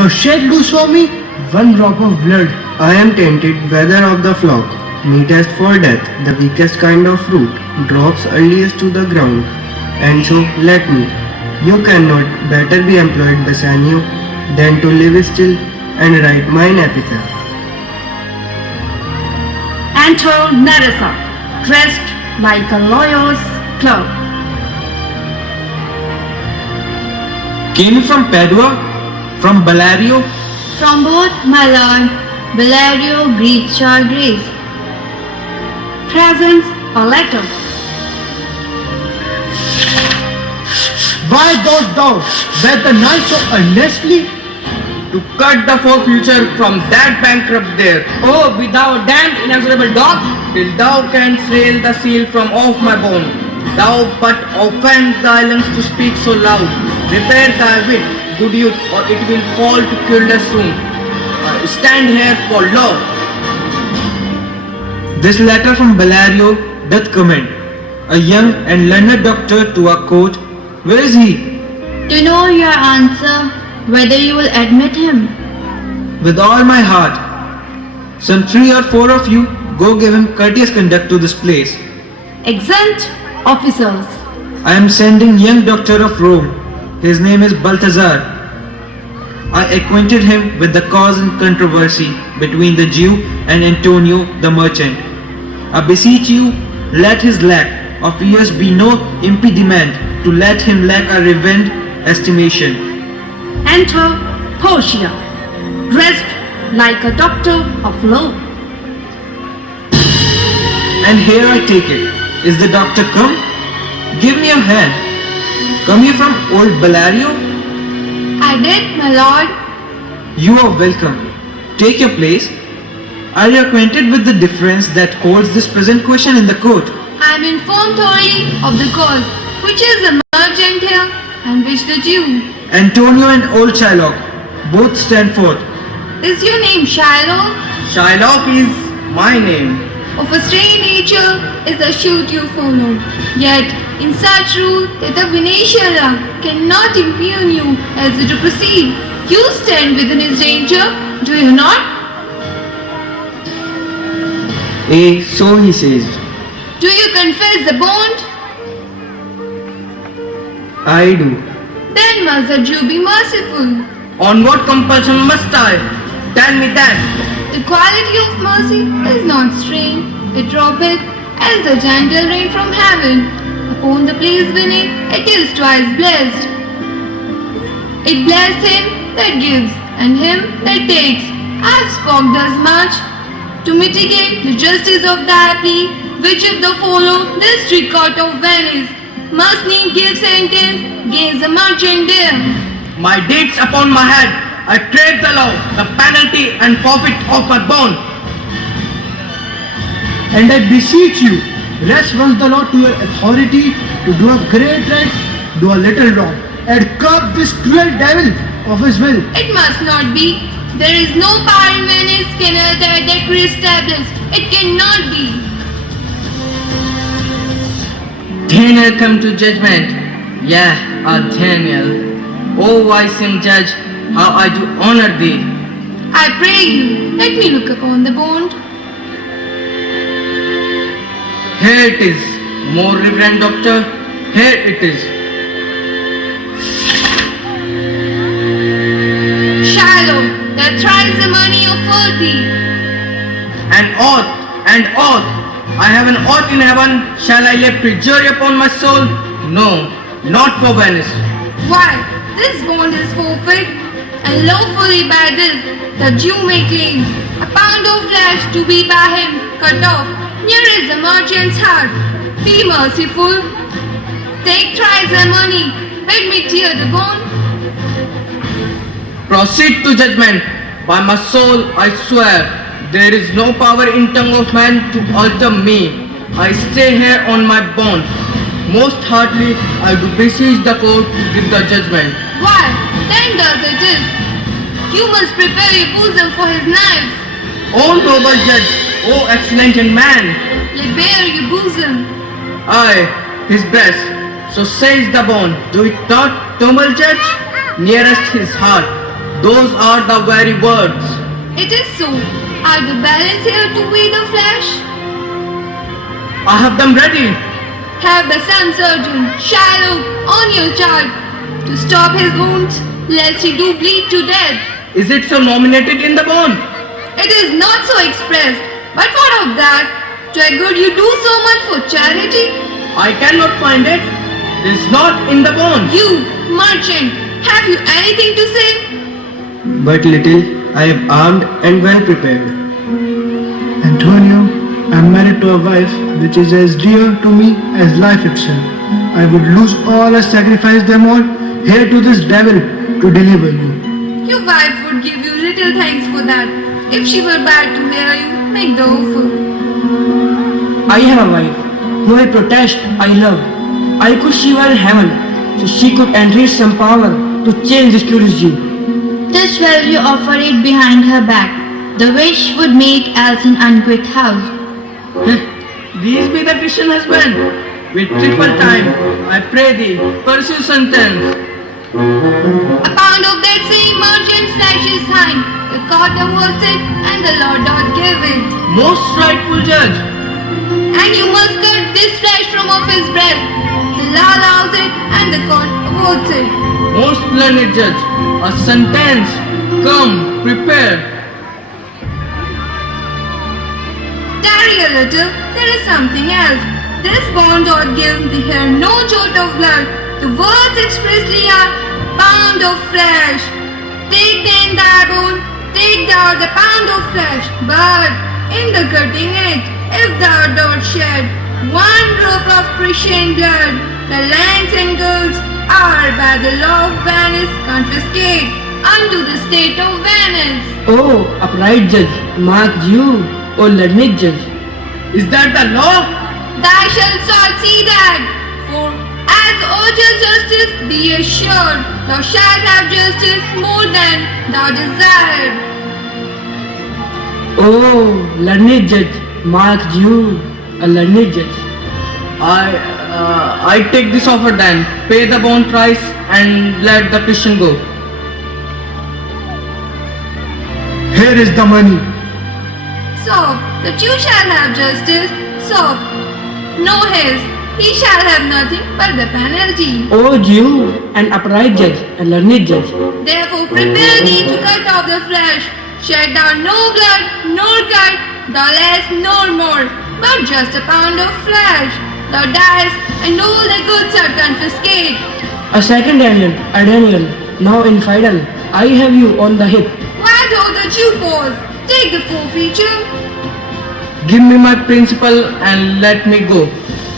thou shed loose for me one drop of blood. I am tainted whether of the flock, meetest for death, the weakest kind of fruit, drops earliest to the ground. And so let me. You cannot better be employed, Bassanio, than to live still and write mine epitaph. Enter Nerissa, dressed like a lawyer's clerk. Came you from Padua? From Bellario? From both, my lord. Bellario greets your grace. Presents a letter. Why dost thou bear the knife so earnestly? To cut the forfeiture from that bankrupt there. Oh, be thou damned inexorable dog, till thou canst rail the seal from off my bone. Thou but offend the islands to speak so loud. Repair thy wit, good youth, or it will fall to careless room. Stand here for law. This letter from Bellario doth commend a young and learned doctor to our court. Where is he? To know your answer, whether you will admit him. With all my heart. Some 3 or 4 of you go give him courteous conduct to this place. Exempt officers. I am sending young doctor of Rome. His name is Balthazar. I acquainted him with the cause and controversy between the Jew and Antonio the merchant. I beseech you, let his lack of years be no impediment to let him lack a revenge estimation. Enter Portia, dressed like a doctor of law. And here I take it. Is the doctor come? Give me a hand. Come you from old Bellario? I did, my lord. You are welcome. Take your place. Are you acquainted with the difference that holds this present question in the court? I am informed thoroughly of the cause, which is the merchant here and which the Jew. Antonio and old Shylock both stand forth. Is your name Shylock? Shylock is my name. Of a strange nature is the suit you follow. Yet, in such rule that the Venetian law cannot impugn you as to proceed. You stand within his danger, do you not? So he says. Do you confess the bond? I do. Then must the Jew be merciful. On what compulsion must I? Tell me that. The quality of mercy is not strange. It droppeth as the gentle rain from heaven. Upon the place beneath, it is twice blessed. It blessed him that gives and him that takes. I have spoke thus much to mitigate the justice of thy plea, which if thou follow this strict court of Venice, must need give sentence against the merchant there. My deeds upon my head, I crave the law, the penalty and forfeit of my bond. And I beseech you, rest once the law to your authority to do a great right, do a little wrong, and curb this cruel devil of his will. It must not be. There is no power in Venice can that re-establish. It cannot be. Daniel come to judgment. Yeah, Daniel. O wise and judge, how I do honor thee. I pray you, let me look upon the bond. Here it is, more reverend doctor. Here it is. Shiloh, that thrice the money of thee. An oath, and oath. I have an oath in heaven. Shall I lay perjury upon my soul? No, not for Venice. Why, this bond is forfeit, and lawfully by this the Jew may claim a pound of flesh to be by him cut off. Near is the merchant's heart. Be merciful. Take thrice the money. Let me tear the bond. Proceed to judgment. By my soul I swear, there is no power in tongue of man to alter me. I stay here on my bond. Most heartily I do beseech the court to give the judgment. Why, then does it is. You must prepare your bosom for his knives. O noble judge, O excellent man, Lay bare your bosom. I, his breast, so says the bond. Do it not, noble judge? Nearest his heart, Those are the very words. It is so. Are the balance here to weigh the flesh? I have them ready. Have the sun surgeon Shylock on your chart to stop his wounds, lest he do bleed to death. Is it so nominated in the bone? It is not so expressed, but what of that? Trigger, you do so much for charity. I cannot find it. It is not in the bone. You, merchant, have you anything to say? But little, I am armed and well prepared. Antonio, I am married to a wife which is as dear to me as life itself. I would lose all and sacrifice them all here to this devil to deliver you. Your wife would give you little thanks for that. If she were bad to hear you, make the offer. I have a wife who I protest I love. I could see her in heaven, so she could enlist some power to change this curious Jew. This will you offer it behind her back. The wish would make else an unquick house. These be the Christian husband. With triple time, I pray thee, pursue sentence. A pound of that same merchant flesh is thine. The court awards it, and the Lord doth give it. Most rightful judge. And you must cut this flesh from off his breast. The law allows it, and the court awards it. Most learned judge. A sentence. Come, prepare. Tarry a little, there is something else. This bond doth give the hair no jot of blood. The words expressly are pound of flesh. Take then thy bone, take thou the pound of flesh. But in the cutting it, if thou dost shed one drop of Christian blood, the lands and goods are by the law of Venice confiscate unto the state of Venice. Oh, upright judge, mark you, O learned judge. Is that the law? Thou shalt not see that, for as urges justice, be assured, thou shalt have justice more than thou desire. Oh, learned judge, mark you, a learned judge. I take this offer then. Pay the bond price and let the Christian go. Here is the money. So, that you shall have justice, so, no his, he shall have nothing but the penalty. O Jew, an upright judge, a learned judge. Therefore prepare thee to cut off the flesh, shed thou no blood, nor cut, thou less nor more, but just a pound of flesh. Thou diest, and all thy goods are confiscated. A second Daniel, now infidel, I have you on the hip. Why do the Jew pause? Take the forfeiture. Give me my principal and let me go.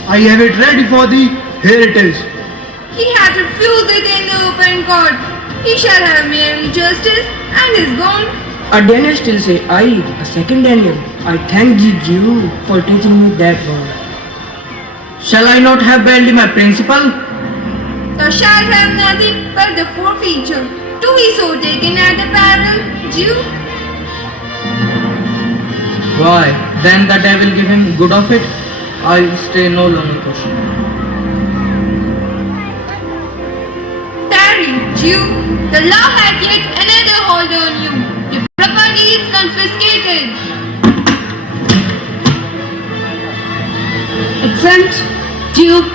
I have it ready for thee. Here it is. He hath refused it in the open court. He shall have merely justice, and is gone. A Daniel still say, I, a second Daniel, I thank thee Jew for teaching me that word. Shall I not have barely my principal? Thou shalt have nothing but the forfeiture. To be so taken at the peril, Jew. Why, then the devil give him good of it. I'll stay no longer question. Tarry, Jew. The law hath yet another hold on you. Your property is confiscated. Exempt, Duke,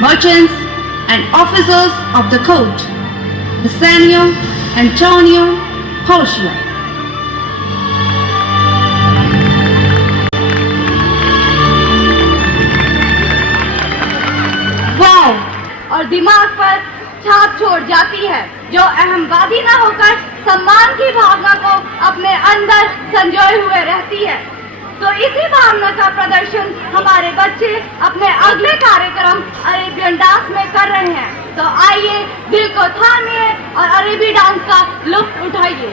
merchants, and officers of the court, Bassanio, Antonio, Portia. वाव! और दिमाग पर छाप छोड़ जाती है, जो अहमवादी न होकर सम्मान की भावना को अपने अंदर संजोए हुए रहती है। तो इसी भावना का प्रदर्शन हमारे बच्चे अपने अगले कार्यक्रम अरेबियन डांस में कर रहे हैं। तो आइए दिल को थामिए और अरेबी डांस का लुत्फ उठाइए।